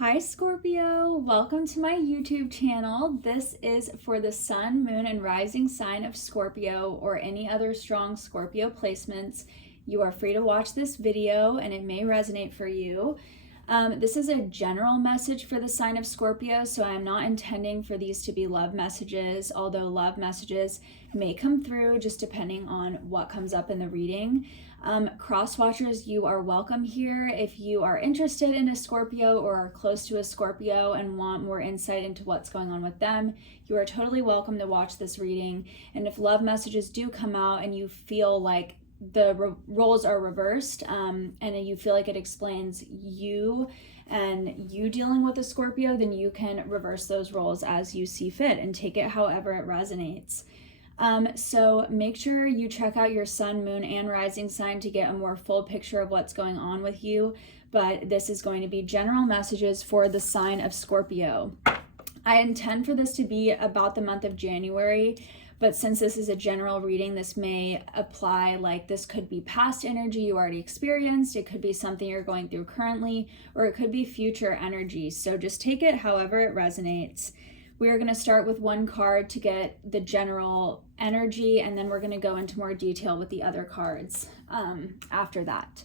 Hi Scorpio, welcome to my YouTube channel. This is for the sun, moon, and rising sign of Scorpio or any other strong Scorpio placements. You are free to watch this video and it may resonate for you. This is a general message for the sign of Scorpio, so I'm not intending for these to be love messages, although love messages may come through just depending on what comes up in the reading. Cross watchers, you are welcome here. If you are interested in a Scorpio or are close to a Scorpio and want more insight into what's going on with them, you are totally welcome to watch this reading. And if love messages do come out and you feel like the roles are reversed and you feel like it explains you and you dealing with a Scorpio, then you can reverse those roles as you see fit and take it however it resonates. So make sure you check out your sun, moon, and rising sign to get a more full picture of what's going on with you. But this is going to be general messages for the sign of Scorpio. I intend for this to be about the month of January, but since this is a general reading, this may apply, like this could be past energy you already experienced, it could be something you're going through currently, or it could be future energy. So just take it however it resonates. We are going to start with one card to get the general energy, and then we're going to go into more detail with the other cards after that.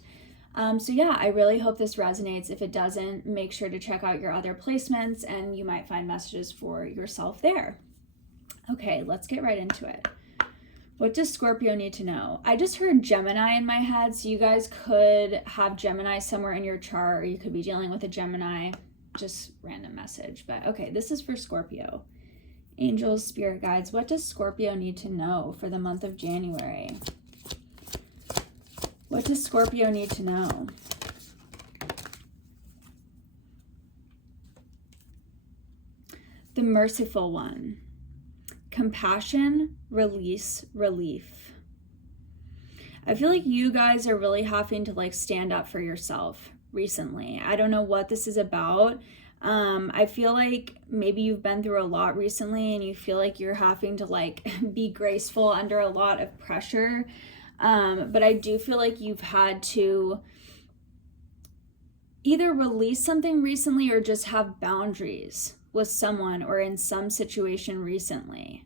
So yeah, I really hope this resonates. If it doesn't, make sure to check out your other placements and you might find messages for yourself there. Okay, let's get right into it. What does Scorpio need to know? I just heard Gemini in my head, so you guys could have Gemini somewhere in your chart, or you could be dealing with a Gemini. Just random message, but okay, this is for Scorpio. Angels, spirit guides, what does Scorpio need to know for the month of January? What does Scorpio need to know? The merciful one. Compassion, release, relief. I feel like you guys are really having to like stand up for yourself recently. I don't know what this is about. I feel like maybe you've been through a lot recently and you feel like you're having to like be graceful under a lot of pressure. But I do feel like you've had to either release something recently or just have boundaries with someone or in some situation recently.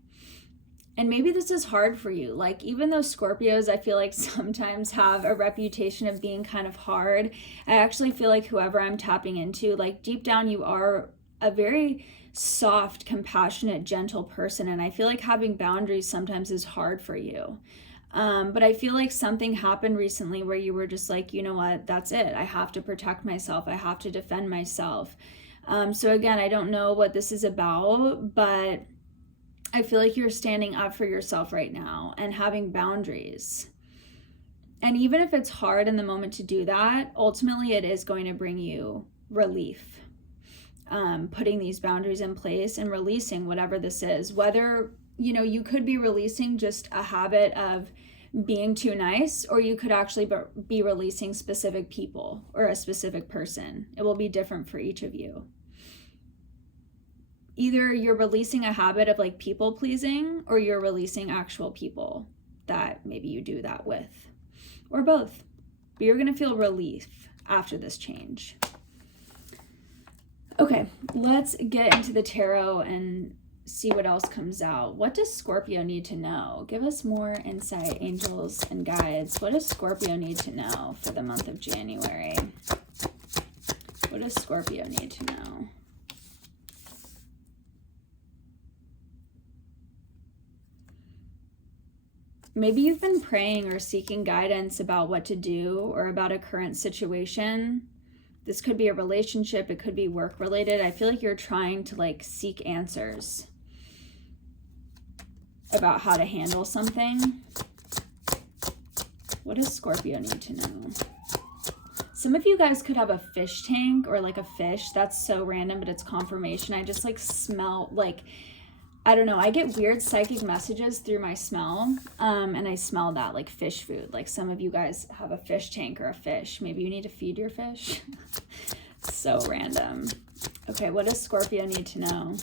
And maybe this is hard for you. Like, even though Scorpios, I feel like sometimes have a reputation of being kind of hard, I actually feel like whoever I'm tapping into, like deep down, you are a very soft, compassionate, gentle person. And I feel like having boundaries sometimes is hard for you. But I feel like something happened recently where you were just like, you know what, that's it. I have to protect myself. I have to defend myself. So again, I don't know what this is about, but I feel like you're standing up for yourself right now and having boundaries. And even if it's hard in the moment to do that, ultimately it is going to bring you relief. Putting these boundaries in place and releasing whatever this is, whether, you know, you could be releasing just a habit of being too nice, or you could actually be releasing specific people or a specific person. It will be different for each of you. Either you're releasing a habit of like people pleasing, or you're releasing actual people that maybe you do that with, or both. But you're going to feel relief after this change. Okay, let's get into the tarot and see what else comes out. What does Scorpio need to know? Give us more insight, angels and guides. What does Scorpio need to know for the month of January? What does Scorpio need to know? Maybe you've been praying or seeking guidance about what to do or about a current situation. This could be a relationship, it could be work related. I feel like you're trying to like seek answers about how to handle something. What does Scorpio need to know? Some of you guys could have a fish tank or like a fish. That's so random, but it's confirmation. I just like smell like, I don't know, I get weird psychic messages through my smell, and I smell that, like fish food. Like some of you guys have a fish tank or a fish. Maybe you need to feed your fish. So random. Okay, what does Scorpio need to know?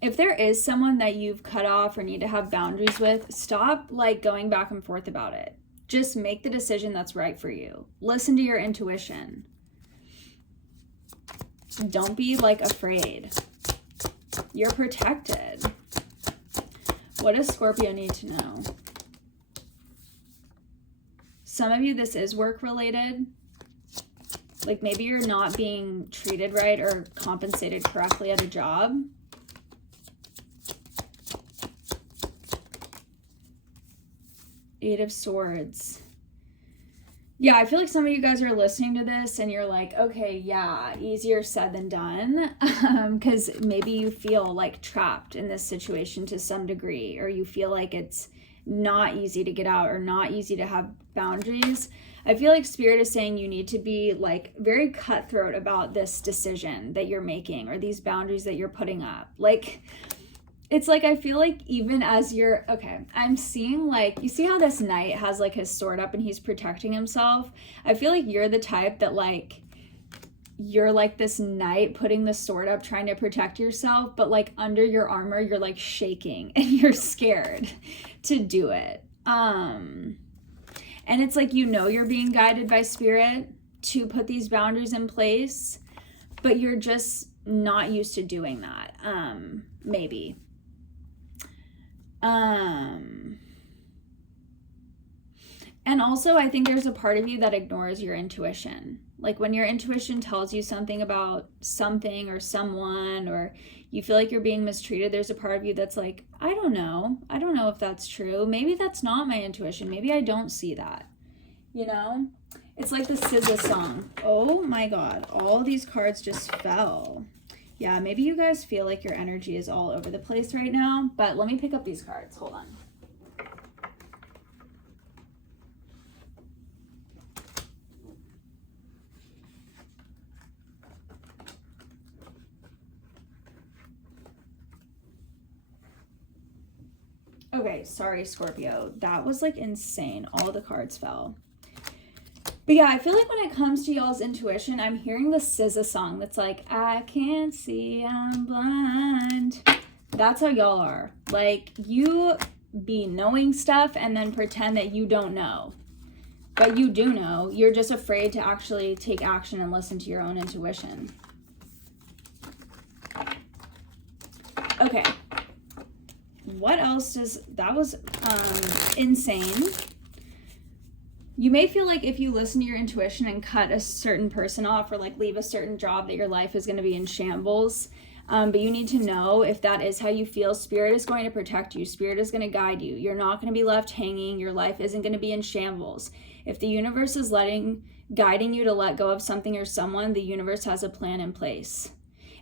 If there is someone that you've cut off or need to have boundaries with, stop like going back and forth about it. Just make the decision that's right for you. Listen to your intuition. Don't be like afraid. You're protected. What does Scorpio need to know? Some of you, this is work related. Like maybe you're not being treated right or compensated correctly at a job. Eight of Swords. Yeah, I feel like some of you guys are listening to this and you're like, okay, yeah, easier said than done. Because maybe you feel like trapped in this situation to some degree, or you feel like it's not easy to get out or not easy to have boundaries. I feel like Spirit is saying you need to be like very cutthroat about this decision that you're making or these boundaries that you're putting up. Like, it's like, I feel like even as you're, okay, I'm seeing like, you see how this knight has like his sword up and he's protecting himself? I feel like you're the type that like, you're like this knight putting the sword up trying to protect yourself, but like under your armor, you're like shaking and you're scared to do it. And it's like, you know, you're being guided by Spirit to put these boundaries in place, but you're just not used to doing that. Maybe. And also I think there's a part of you that ignores your intuition. Like when your intuition tells you something about something or someone, or you feel like you're being mistreated, there's a part of you that's like, I don't know if that's true. Maybe that's not my intuition. Maybe I don't see that. You know, it's like the SZA song. Oh my God, all these cards just fell. Yeah, maybe you guys feel like your energy is all over the place right now, but let me pick up these cards. Hold on. Okay, sorry, Scorpio. That was like insane. All the cards fell. But yeah, I feel like when it comes to y'all's intuition, I'm hearing the SZA song that's like, I can't see, I'm blind. That's how y'all are. Like, you be knowing stuff and then pretend that you don't know. But you do know. You're just afraid to actually take action and listen to your own intuition. Okay. What else does... That was insane. You may feel like if you listen to your intuition and cut a certain person off or like leave a certain job that your life is going to be in shambles. But you need to know if that is how you feel, Spirit is going to protect you. Spirit is going to guide you. You're not going to be left hanging. Your life isn't going to be in shambles. If the universe is guiding you to let go of something or someone, the universe has a plan in place.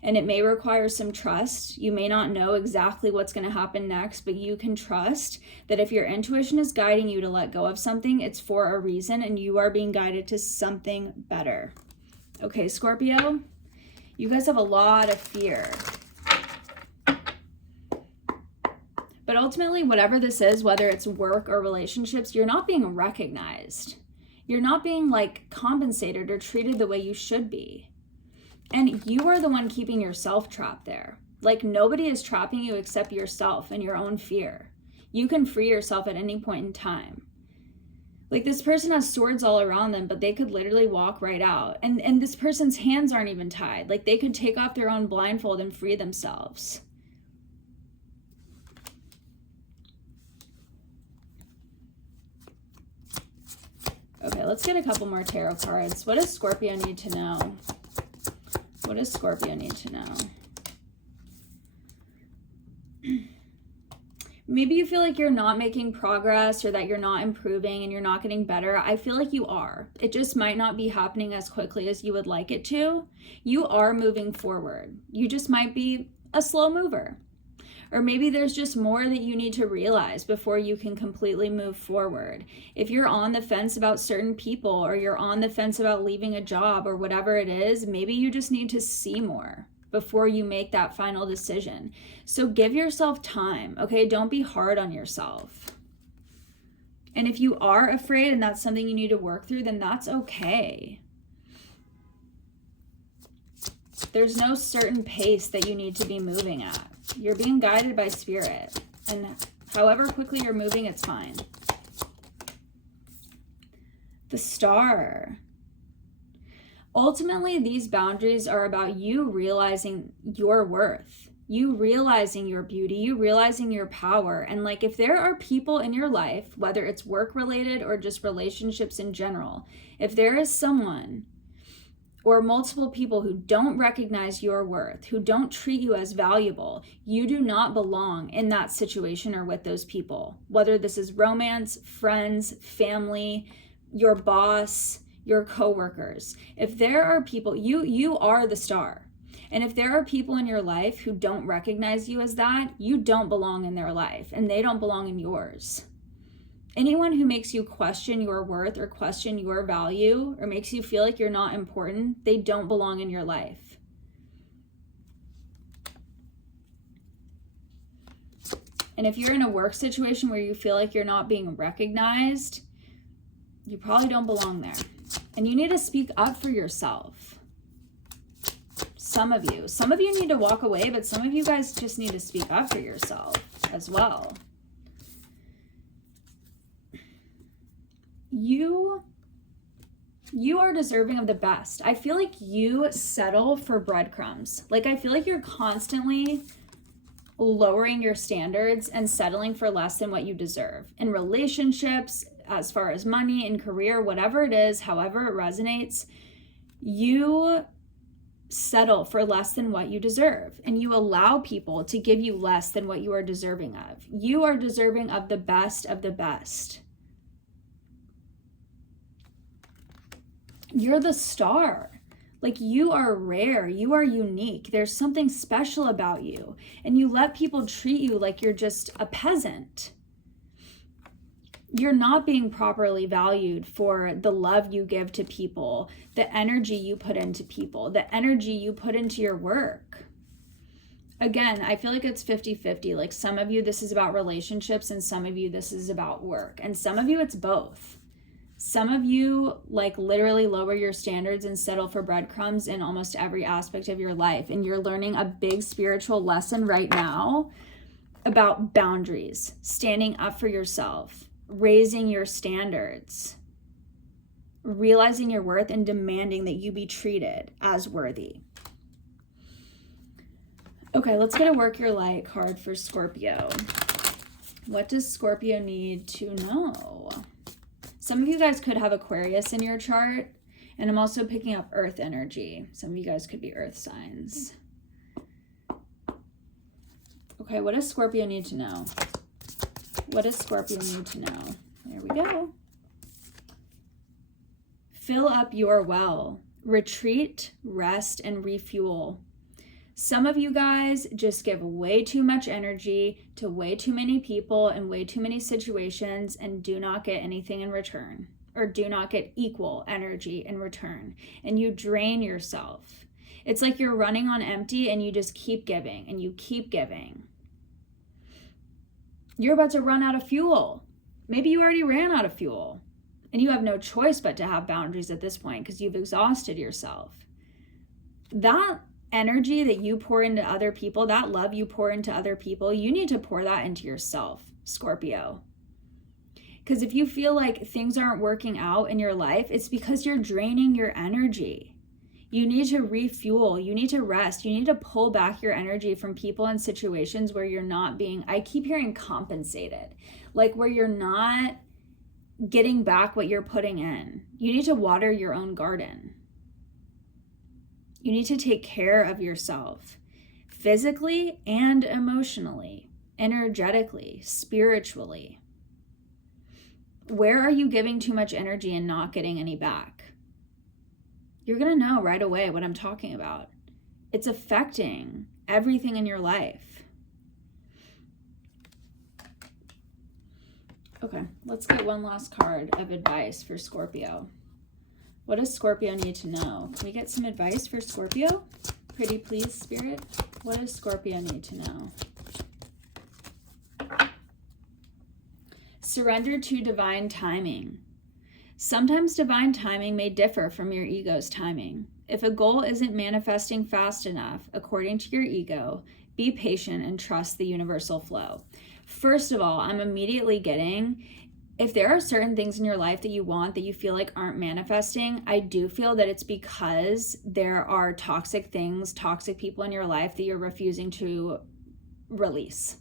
And it may require some trust. You may not know exactly what's going to happen next, but you can trust that if your intuition is guiding you to let go of something, it's for a reason and you are being guided to something better. Okay, Scorpio, you guys have a lot of fear. But ultimately, whatever this is, whether it's work or relationships, you're not being recognized. You're not being like compensated or treated the way you should be. And you are the one keeping yourself trapped there. Like nobody is trapping you except yourself and your own fear. You can free yourself at any point in time. Like this person has swords all around them, but they could literally walk right out. And this person's hands aren't even tied. Like they could take off their own blindfold and free themselves. Okay, let's get a couple more tarot cards. What does Scorpio need to know? What does Scorpio need to know? Maybe you feel like you're not making progress or that you're not improving and you're not getting better. I feel like you are. It just might not be happening as quickly as you would like it to. You are moving forward. You just might be a slow mover. Or maybe there's just more that you need to realize before you can completely move forward. If you're on the fence about certain people or you're on the fence about leaving a job or whatever it is, maybe you just need to see more before you make that final decision. So give yourself time, okay? Don't be hard on yourself. And if you are afraid and that's something you need to work through, then that's okay. There's no certain pace that you need to be moving at. You're being guided by Spirit. And however quickly you're moving, it's fine. The Star. Ultimately, these boundaries are about you realizing your worth, you realizing your beauty, you realizing your power. And like, if there are people in your life, whether it's work related or just relationships in general, if there is someone or multiple people who don't recognize your worth, who don't treat you as valuable, you do not belong in that situation or with those people. Whether this is romance, friends, family, your boss, your coworkers. If there are people, you are the star. And if there are people in your life who don't recognize you as that, you don't belong in their life and they don't belong in yours. Anyone who makes you question your worth or question your value or makes you feel like you're not important, they don't belong in your life. And if you're in a work situation where you feel like you're not being recognized, you probably don't belong there. And you need to speak up for yourself. Some of you need to walk away, but some of you guys just need to speak up for yourself as well. You are deserving of the best. I feel like you settle for breadcrumbs. Like, I feel like you're constantly lowering your standards and settling for less than what you deserve. In relationships, as far as money and career, whatever it is, however it resonates, you settle for less than what you deserve. And you allow people to give you less than what you are deserving of. You are deserving of the best of the best. You're the star. Like, you are rare, you are unique. There's something special about you. And you let people treat you like you're just a peasant. You're not being properly valued for the love you give to people, the energy you put into people, the energy you put into your work. Again, I feel like it's 50-50. Like, some of you, this is about relationships, and some of you, this is about work. And some of you, it's both. Some of you, like, literally lower your standards and settle for breadcrumbs in almost every aspect of your life. And you're learning a big spiritual lesson right now about boundaries, standing up for yourself, raising your standards, realizing your worth, and demanding that you be treated as worthy. Okay, let's get a work your light card for Scorpio. What does Scorpio need to know? Some of you guys could have Aquarius in your chart, and I'm also picking up earth energy. Some of you guys could be earth signs. Okay, what does Scorpio need to know? What does Scorpio need to know? There we go. Fill up your well. Retreat, rest, and refuel. Some of you guys just give way too much energy to way too many people and way too many situations and do not get anything in return, or do not get equal energy in return. And you drain yourself. It's like you're running on empty and you just keep giving and you keep giving. You're about to run out of fuel. Maybe you already ran out of fuel and you have no choice but to have boundaries at this point because you've exhausted yourself. That energy that you pour into other people, that love you pour into other people, you need to pour that into yourself, Scorpio. Because if you feel like things aren't working out in your life, it's because you're draining your energy. You need to refuel, you need to rest, you need to pull back your energy from people and situations where you're not being, I keep hearing compensated, like where you're not getting back what you're putting in. You need to water your own garden. You need to take care of yourself physically and emotionally, energetically, spiritually. Where are you giving too much energy and not getting any back? You're going to know right away what I'm talking about. It's affecting everything in your life. Okay, let's get one last card of advice for Scorpio. What does Scorpio need to know? Can we get some advice for Scorpio? Pretty please, Spirit. What does Scorpio need to know? Surrender to divine timing. Sometimes divine timing may differ from your ego's timing. If a goal isn't manifesting fast enough, according to your ego, be patient and trust the universal flow. First of all, I'm immediately getting, if there are certain things in your life that you want that you feel like aren't manifesting, I do feel that it's because there are toxic things, toxic people in your life that you're refusing to release,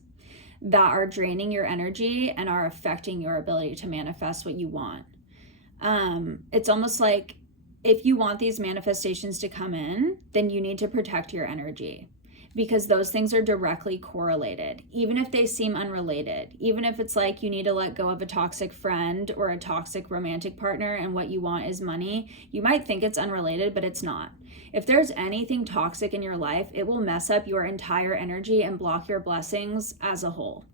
that are draining your energy and are affecting your ability to manifest what you want. It's almost like if you want these manifestations to come in, then you need to protect your energy, because those things are directly correlated, even if they seem unrelated. Even if it's like you need to let go of a toxic friend or a toxic romantic partner and what you want is money, you might think it's unrelated, but it's not. If there's anything toxic in your life, it will mess up your entire energy and block your blessings as a whole.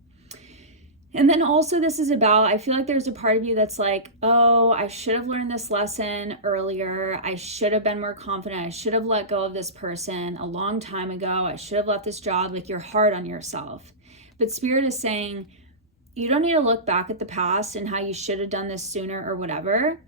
And then also this is about, I feel like there's a part of you that's like, oh, I should have learned this lesson earlier. I should have been more confident. I should have let go of this person a long time ago. I should have left this job. Like, you're hard on yourself. But Spirit is saying, you don't need to look back at the past and how you should have done this sooner or whatever.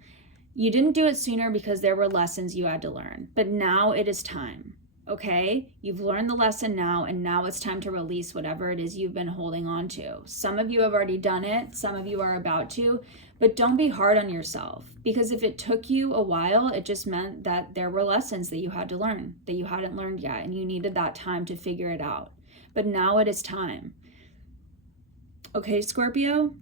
You didn't do it sooner because there were lessons you had to learn. But now it is time. Okay, you've learned the lesson now, and now it's time to release whatever it is you've been holding on to. Some of you have already done it, some of you are about to, but don't be hard on yourself, because if it took you a while, it just meant that there were lessons that you had to learn that you hadn't learned yet, and you needed that time to figure it out. But now it is time. Okay, Scorpio?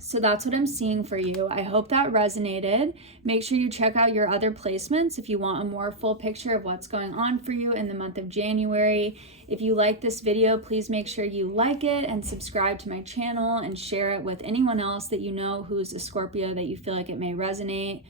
So that's what I'm seeing for you. I hope that resonated. Make sure you check out your other placements if you want a more full picture of what's going on for you in the month of January. If you like this video, please make sure you like it and subscribe to my channel and share it with anyone else that you know who's a Scorpio that you feel like it may resonate,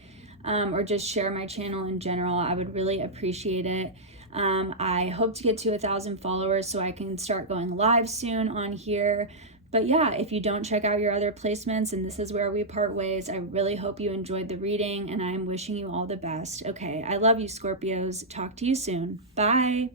or just share my channel in general. I would really appreciate it. I hope to get to 1,000 followers so I can start going live soon on here. But yeah, if you don't check out your other placements and this is where we part ways, I really hope you enjoyed the reading, and I'm wishing you all the best. Okay, I love you, Scorpios. Talk to you soon. Bye.